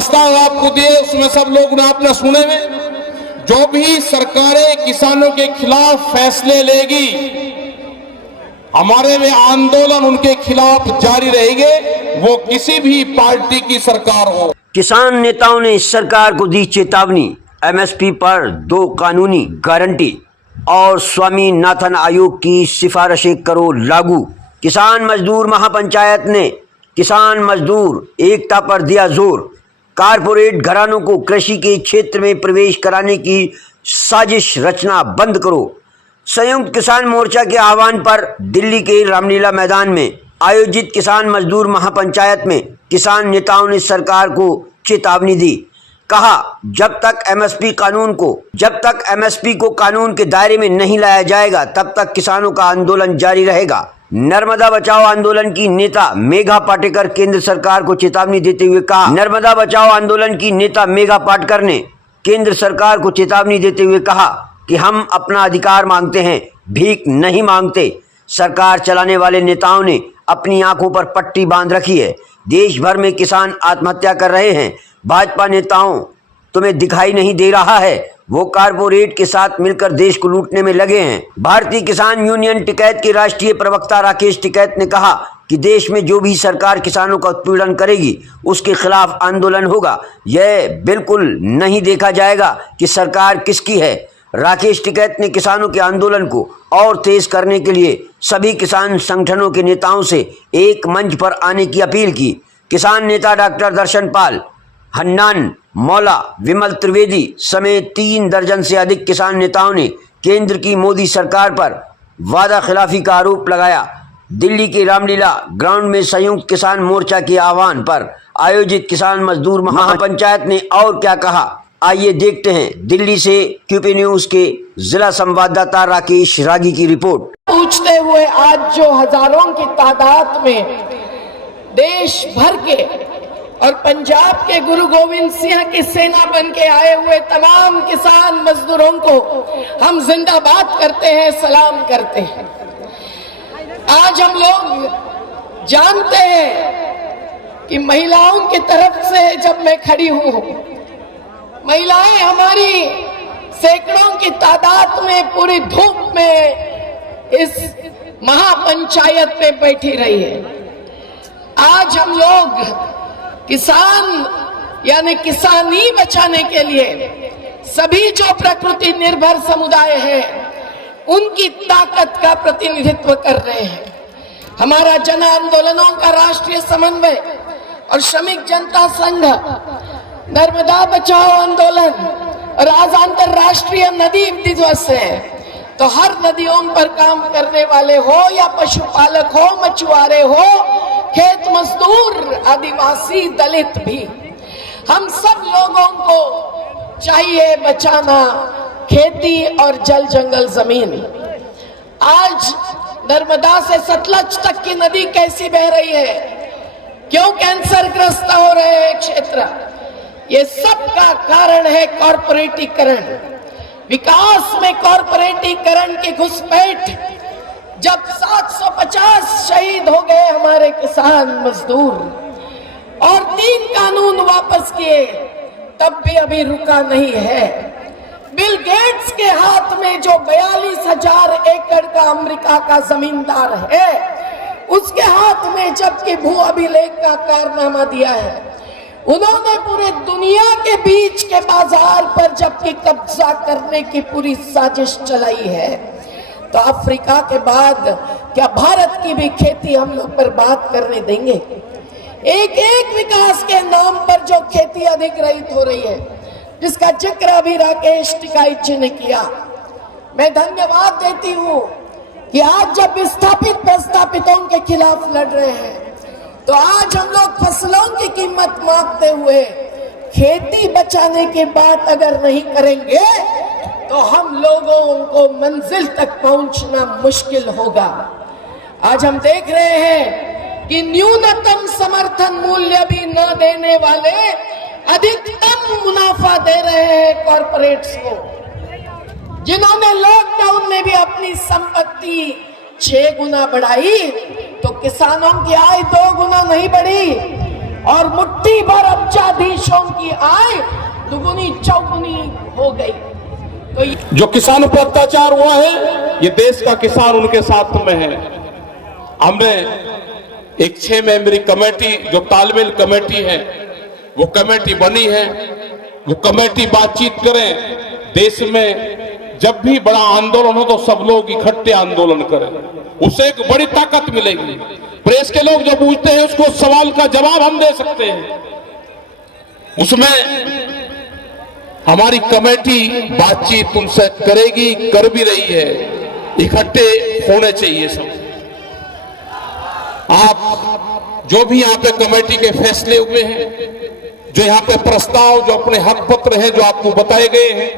प्रस्ताव आपको दिए उसमें सब लोग ने आपने सुने में, जो भी सरकारें किसानों के खिलाफ फैसले लेगी, हमारे में आंदोलन उनके खिलाफ जारी रहेंगे, वो किसी भी पार्टी की सरकार हो। किसान नेताओं ने सरकार को दी चेतावनी, एमएसपी पर 2 कानूनी गारंटी और स्वामीनाथन आयोग की सिफारिशें करो लागू। किसान मजदूर महापंचायत ने किसान मजदूर एकता पर दिया जोर। कारपोरेट घरानों को कृषि के क्षेत्र में प्रवेश कराने की साजिश रचना बंद करो। संयुक्त किसान मोर्चा के आह्वान पर दिल्ली के रामलीला मैदान में आयोजित किसान मजदूर महापंचायत में किसान नेताओं ने सरकार को चेतावनी दी। कहा, जब तक एमएसपी को कानून के दायरे में नहीं लाया जाएगा तब तक किसानों का आंदोलन जारी रहेगा। नर्मदा बचाओ आंदोलन की नेता मेघा पाटेकर केंद्र सरकार को चेतावनी देते हुए कहा, नर्मदा बचाओ आंदोलन की नेता मेघा पाटेकर ने केंद्र सरकार को चेतावनी देते हुए कहा कि हम अपना अधिकार मांगते हैं, भीख नहीं मांगते। सरकार चलाने वाले नेताओं ने अपनी आंखों पर पट्टी बांध रखी है। देश भर में किसान आत्महत्या कर रहे हैं। भाजपा नेताओं तुम्हें दिखाई नहीं दे रहा है, वो कारपोरेट के साथ मिलकर देश को लूटने में लगे हैं। भारतीय किसान यूनियन टिकैत के राष्ट्रीय प्रवक्ता राकेश टिकैत ने कहा कि देश में जो भी सरकार किसानों का उत्पीड़न करेगी उसके खिलाफ आंदोलन होगा। यह बिल्कुल नहीं देखा जाएगा कि सरकार किसकी है। राकेश टिकैत ने किसानों के आंदोलन को और तेज करने के लिए सभी किसान संगठनों के नेताओं से एक मंच पर आने की अपील की। किसान नेता डॉक्टर दर्शन पाल, हन्नान मौला, विमल त्रिवेदी समेत 3 दर्जन से अधिक किसान नेताओं ने केंद्र की मोदी सरकार पर वादा खिलाफी का आरोप लगाया। दिल्ली के रामलीला ग्राउंड में संयुक्त किसान मोर्चा के आह्वान पर आयोजित किसान मजदूर महापंचायत ने और क्या कहा, आइए देखते हैं दिल्ली से क्यूपी न्यूज के जिला संवाददाता राकेश रागी की रिपोर्ट। पूछते हुए आज जो हजारों की तादाद में देश भर के और पंजाब के गुरु गोविंद सिंह की सेना बन के आए हुए तमाम किसान मजदूरों को हम जिंदाबाद करते हैं, सलाम करते हैं। आज हम लोग जानते हैं कि महिलाओं की तरफ से जब मैं खड़ी हूं, महिलाएं हमारी सैकड़ों की तादाद में पूरी धूप में इस महापंचायत में बैठी रही है। आज हम लोग किसान यानी किसानी बचाने के लिए सभी जो प्रकृति निर्भर समुदाय है उनकी ताकत का प्रतिनिधित्व कर रहे हैं। हमारा जन आंदोलनों का राष्ट्रीय समन्वय और श्रमिक जनता संघ, नर्मदा बचाओ आंदोलन और आज अंतरराष्ट्रीय नदी दिवस है, तो हर नदियों पर काम करने वाले हो या पशुपालक हो, मछुआरे हो, खेत मजदूर, आदिवासी, दलित भी, हम सब लोगों को चाहिए बचाना खेती और जल जंगल जमीन। आज नर्मदा से सतलज तक की नदी कैसी बह रही है, क्यों कैंसर ग्रस्त हो रहे हैं क्षेत्र, ये सब का कारण है कॉर्पोरेटीकरण। विकास में कॉर्पोरेटीकरण की घुसपैठ। जब 750 शहीद हो गए हमारे किसान मजदूर और 3 कानून वापस किए, तब भी अभी रुका नहीं है। बिल गेट्स के हाथ में जो 42,000 एकड़ का अमेरिका का जमींदार है, उसके हाथ में जबकि भू अभिलेख का कारनामा दिया है, उन्होंने पूरे दुनिया के बीच के बाजार पर जबकि कब्जा करने की पूरी साजिश चलाई है। तो अफ्रीका के बाद क्या भारत की भी खेती हम लोग बर्बाद करने देंगे? एक एक विकास के नाम पर जो खेती अधिग्रहित हो रही है, जिसका जिक्र अभी राकेश टिकैत जी ने किया, मैं धन्यवाद देती हूँ कि आज जब विस्थापित प्रस्थापितों के खिलाफ लड़ रहे हैं, तो आज हम लोग फसलों की कीमत मांगते हुए खेती बचाने की बात अगर नहीं करेंगे तो हम लोगों को मंजिल तक पहुंचना मुश्किल होगा। आज हम देख रहे हैं कि न्यूनतम समर्थन मूल्य भी न देने वाले अधिकतम मुनाफा दे रहे हैं कॉर्पोरेट्स को, जिन्होंने लॉकडाउन में भी अपनी संपत्ति 6 गुना बढ़ाई, तो किसानों की आय 2 गुना नहीं बढ़ी। और मुट्ठी भर अब्जाधीशों की आय दुगुनी चौगुनी हो गई। तो जो किसानों पर अत्याचार हुआ है, ये देश का किसान उनके साथ में है। हमने एक 6 मेंबरी कमेटी, जो तालमेल कमेटी है, वो कमेटी बनी है। वो कमेटी बातचीत करें, देश में जब भी बड़ा आंदोलन हो तो सब लोग इकट्ठे आंदोलन करें, उससे एक बड़ी ताकत मिलेगी। प्रेस के लोग जो पूछते हैं उसको सवाल का जवाब हम दे सकते हैं। उसमें हमारी कमेटी बातचीत उनसे करेगी, कर भी रही है। इकट्ठे होने चाहिए सब। आप जो भी यहाँ पे कमेटी के फैसले हुए हैं, जो यहाँ पे प्रस्ताव, जो अपने हक पत्र हैं जो आपको बताए गए हैं,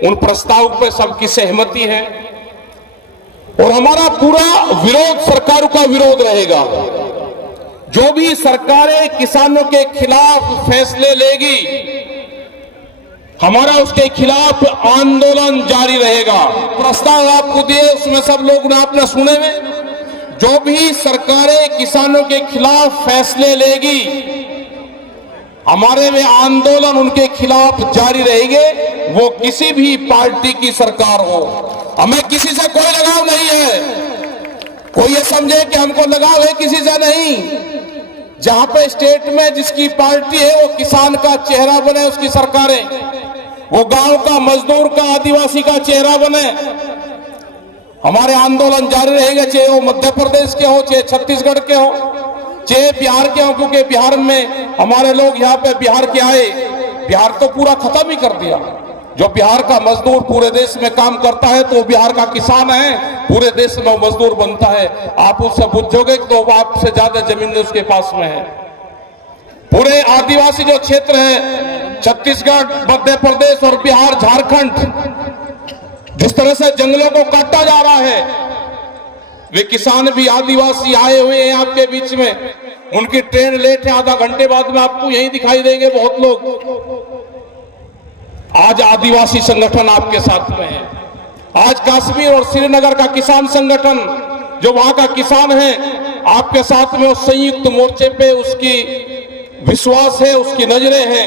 उन प्रस्ताव पे सबकी सहमति है। और हमारा पूरा विरोध सरकारों का विरोध रहेगा। जो भी सरकारें किसानों के खिलाफ फैसले लेगी, हमारा उसके खिलाफ आंदोलन जारी रहेगा। प्रस्ताव आपको दिए, उसमें सब लोग ने आपने सुने में, जो भी सरकारें किसानों के खिलाफ फैसले लेगी, हमारे में आंदोलन उनके खिलाफ जारी रहेंगे। वो किसी भी पार्टी की सरकार हो, हमें किसी से कोई लगाव नहीं है। कोई ये समझे कि हमको लगाव है किसी से, नहीं। जहां पे स्टेट में जिसकी पार्टी है वो किसान का चेहरा बने, उसकी सरकारें, वो गांव का, मजदूर का, आदिवासी का चेहरा बने। हमारे आंदोलन जारी रहेंगे, चाहे वो मध्य प्रदेश के हो, चाहे छत्तीसगढ़ के हो, चाहे बिहार के हो, क्योंकि बिहार में हमारे लोग यहाँ पे बिहार के आए, बिहार तो पूरा खत्म ही कर दिया। जो बिहार का मजदूर पूरे देश में काम करता है तो वो बिहार का किसान है, पूरे देश में मजदूर बनता है। आप उससे पूछोगे तो आपसे ज्यादा जमीन उसके पास में है। पूरे आदिवासी जो क्षेत्र है, छत्तीसगढ़, मध्य प्रदेश और बिहार, झारखंड, जिस तरह से जंगलों को काटा जा रहा है, वे किसान भी आदिवासी आए हुए हैं आपके बीच में। उनकी ट्रेन लेट है, आधा घंटे बाद में आपको यही दिखाई देंगे बहुत लोग। आज आदिवासी संगठन आपके साथ में है। आज कश्मीर और श्रीनगर का किसान संगठन, जो वहां का किसान है, आपके साथ में उस संयुक्त मोर्चे पे उसकी विश्वास है, उसकी नजरें हैं।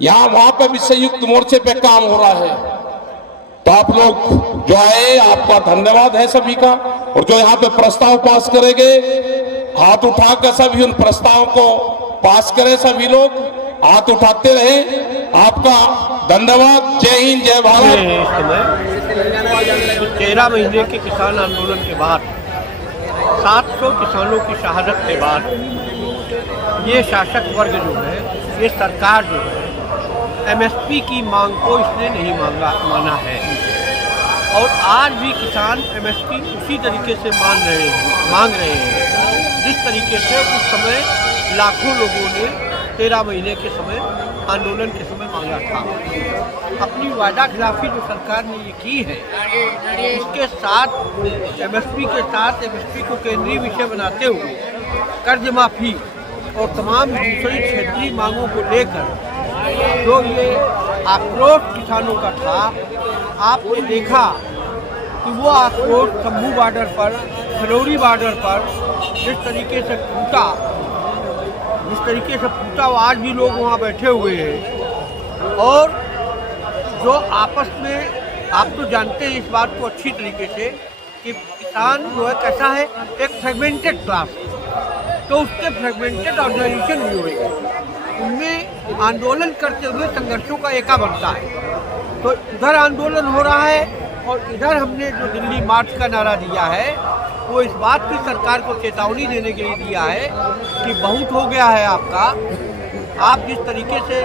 यहां वहां पे भी संयुक्त मोर्चे पे काम हो रहा है। तो आप लोग जो आए, आपका धन्यवाद है सभी का। और जो यहाँ पे प्रस्ताव पास करेंगे, हाथ उठाकर सभी उन प्रस्ताव को पास करें। सभी लोग हाथ उठाते रहे। आपका धन्यवाद। जय हिंद, जय भारत। तो 13 महीने के किसान आंदोलन के बाद, 700 किसानों की शहादत के बाद, ये शासक वर्ग जो है, ये सरकार जो है, एमएसपी की मांग को इसने नहीं माना है। और आज भी किसान एमएसपी उसी तरीके से मांग रहे हैं जिस तरीके से उस समय लाखों लोगों ने 13 महीने के समय आंदोलन के समय मांगा था। अपनी वादा खिलाफी जो सरकार ने ये की है, इसके साथ एमएसपी के साथ एमएसपी को केंद्रीय विषय बनाते हुए कर्ज माफी और तमाम दूसरी क्षेत्रीय मांगों को लेकर जो ये आक्रोश किसानों का था, आपने देखा कि वो आक्रोश शंभू बॉर्डर पर, खरौरी बॉर्डर पर जिस तरीके से फूटा, वो आज भी लोग वहाँ बैठे हुए हैं। और जो आपस में, आप तो जानते हैं इस बात को अच्छी तरीके से कि किसान जो है कैसा है, एक फ्रेगमेंटेड क्लास, तो उसके फ्रेगमेंटेड ऑर्गेनाइजेशन भी हुए, उनमें आंदोलन करते हुए संघर्षों का एका बनता है। तो इधर आंदोलन हो रहा है और इधर हमने जो दिल्ली मार्च का नारा दिया है, वो इस बात की सरकार को चेतावनी देने के लिए दिया है कि बहुत हो गया है आपका। आप जिस तरीके से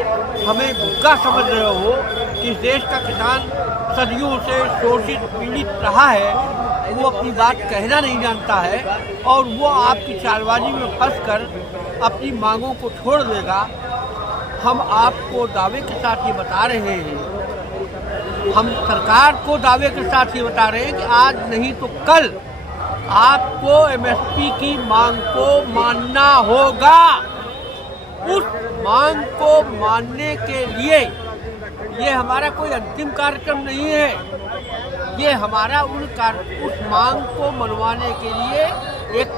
हमें भूखा समझ रहे हो कि इस देश का किसान सदियों से शोषित पीड़ित रहा है, वो अपनी बात कहना नहीं जानता है और वो आपकी चालबाजी में फंसकर अपनी मांगों को छोड़ देगा। हम आपको दावे के साथ ये बता रहे हैं, हम सरकार को दावे के साथ ये बता रहे हैं कि आज नहीं तो कल आपको एमएसपी की मांग को मानना होगा। उस मांग को मानने के लिए ये हमारा कोई अंतिम कार्यक्रम नहीं है। ये हमारा उस मांग को मनवाने के लिए एक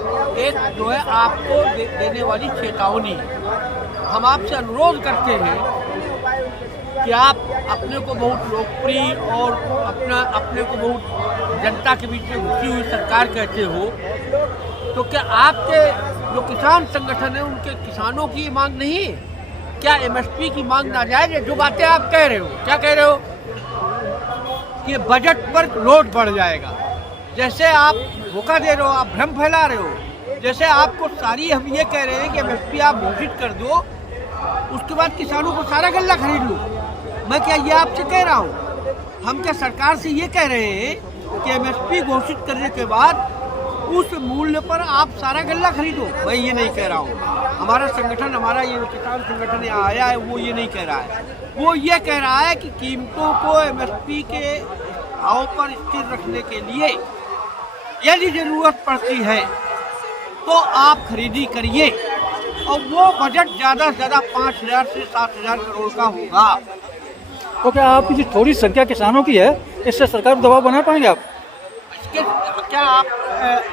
जो है आपको देने वाली चेतावनी है। हम आपसे अनुरोध करते हैं कि आप अपने को बहुत लोकप्रिय और अपने को बहुत जनता के बीच में घुसी हुई सरकार कहते हो, तो क्या आपके जो किसान संगठन है उनके किसानों की मांग नहीं है? क्या एमएसपी की मांग नाजायज है? जो बातें आप कह रहे हो, क्या कह रहे हो कि बजट पर लोड बढ़ जाएगा, जैसे आप धोखा दे रहे हो, आप भ्रम फैला रहे हो। जैसे आपको सारी हम ये कह रहे हैं कि एमएसपी आप घोषित कर दो, उसके बाद किसानों को सारा गल्ला खरीद लो। मैं क्या ये आपसे कह रहा हूँ? हम क्या सरकार से ये कह रहे हैं कि एमएसपी घोषित करने के बाद उस मूल्य पर आप सारा गल्ला खरीदो? मैं ये नहीं कह रहा हूँ। हमारा संगठन, हमारा ये किसान संगठन यहाँ आया है, वो ये नहीं कह रहा है। वो ये कह रहा है कि कीमतों को एमएसपी के भाव पर स्थिर रखने के लिए यदि जरूरत पड़ती है तो आप खरीदी करिए, और वो बजट ज़्यादा से ज़्यादा 5,000 से 7,000 करोड़ का होगा। तो क्या आपकी जो थोड़ी संख्या किसानों की है, इससे सरकार दबाव बना पाएंगे आप? क्या आप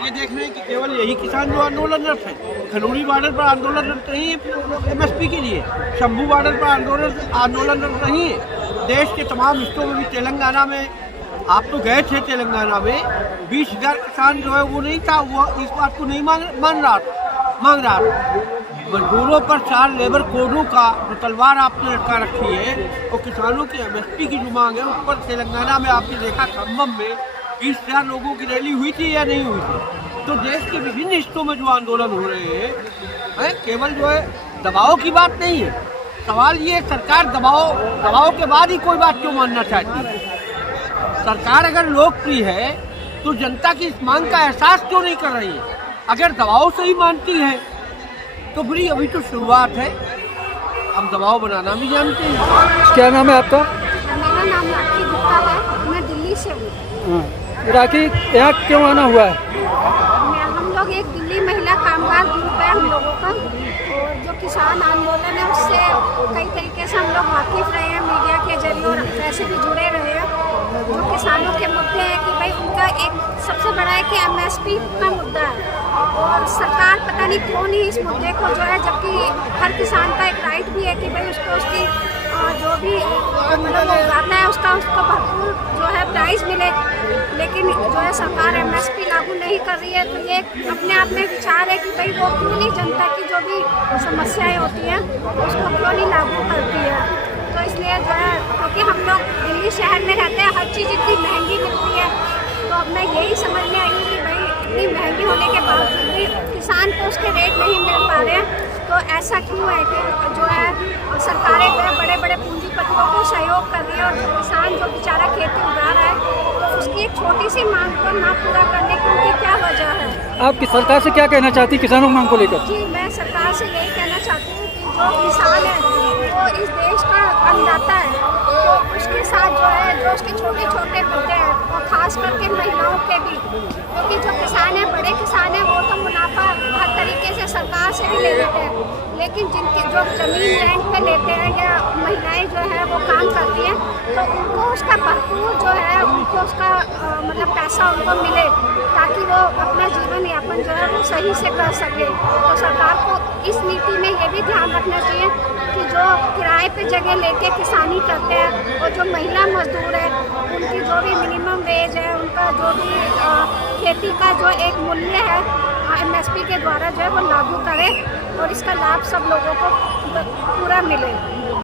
ये देख रहे हैं कि केवल यही किसान जो आंदोलनरत हैं? खनौरी बॉर्डर पर आंदोलनरत नहीं है एमएसपी के लिए, शंभू बॉर्डर पर आंदोलनरत नहीं है। देश के तमाम हिस्सों में भी, तेलंगाना में आप तो गए थे, तेलंगाना में 20,000 किसान जो है वो नहीं था, वो इस बात को नहीं मांग रहा था। मजदूरों पर 4 लेबर कोडों का जो तलवार आपने लटका रखी है, और किसानों की एमएसपी की जो मांग है, उस पर तेलंगाना में आपने देखा खम्बम में 20,000 लोगों की रैली हुई थी या नहीं हुई थी? तो देश के विभिन्न हिस्सों में जो आंदोलन हो रहे हैं, केवल जो है दबाव की बात नहीं है। सवाल ये, सरकार दबाव के बाद ही कोई बात क्यों मानना चाहती है? सरकार अगर लोकप्रिय है तो जनता की इस मांग का एहसास क्यों नहीं कर रही है? अगर दबाव से ही मानती है तो फिर अभी तो शुरुआत है, हम दबाव बनाना भी जानते हैं। क्या नाम है आपका? मेरा नाम राखी गुप्ता है, मैं दिल्ली से हूँ। राखी, यहाँ क्यों आना हुआ है? हम लोग एक दिल्ली महिला कामगार ग्रुप है हम लोगों का, और जो किसान आंदोलन है उससे कई तरीके से हम लोग वाकिफ रहे हैं, मीडिया के जरिए और वैसे भी जुड़े रहे हैं। जो किसानों के मुद्दे हैं कि भाई उनका एक सबसे बड़ा है कि एमएसपी का मुद्दा है, और सरकार पता नहीं क्यों नहीं इस मुद्दे को जो है, जबकि हर किसान का एक राइट भी है कि भाई उसको उसकी जो भी मतलब वो उगाता है उसको भरपूर जो है प्राइस मिले, लेकिन जो है सरकार एमएसपी लागू नहीं कर रही है। तो ये अपने आप में विचार है कि भाई वो क्यों नहीं जनता की जो भी समस्याएं होती हैं उसको क्यों नहीं लागू करती है। तो इसलिए जो है, क्योंकि हम लोग दिल्ली शहर में रहते हैं, हर चीज़ इतनी महंगी मिलती है, तो अब मैं यही समझ में आई हूँ कि भाई इतनी महंगी होने के बावजूद भी किसान को उसके रेट नहीं मिल पा रहे हैं। तो ऐसा क्यों है कि जो है सरकारें जो है बड़े बड़े पूंजीपतियों को सहयोग कर रही है, और किसान जो बेचारा खेती उगा रहा है तो उसकी एक छोटी सी मांग को ना पूरा करने की उनकी क्या वजह है? आप सरकार से क्या कहना चाहती है किसानों की मांग को लेकर? जी, मैं सरकार से यही कहना चाहती हूँ कि जो किसान है वो इस देश का अन्नदाता है, तो उसके साथ जो है जो उसके छोटे छोटे मुद्दे हैं, और खास करके महिलाओं के भी, क्योंकि जो किसान है, बड़े किसान है, वो तो मुनाफा हर तरीके से सरकार से भी ले लेते हैं, लेकिन जिनकी जो ज़मीन रेंट पे लेते हैं या महिलाएं जो है वो काम करती हैं, तो उनको उसका भरपूर जो है उनको उसका मतलब पैसा उनको मिले, ताकि वो अपना जीवन यापन जो है वो सही से कर सके। तो सरकार को इस नीति में ये भी ध्यान रखना चाहिए कि जो किराए पे जगह लेके किसानी करते हैं, और जो महिला मजदूर है उनकी जो भी मिनिमम वेज है, उनका जो भी खेती का जो एक मूल्य है एमएसपी के द्वारा जो है वो लागू करें, और इसका लाभ सब लोगों को पूरा मिले।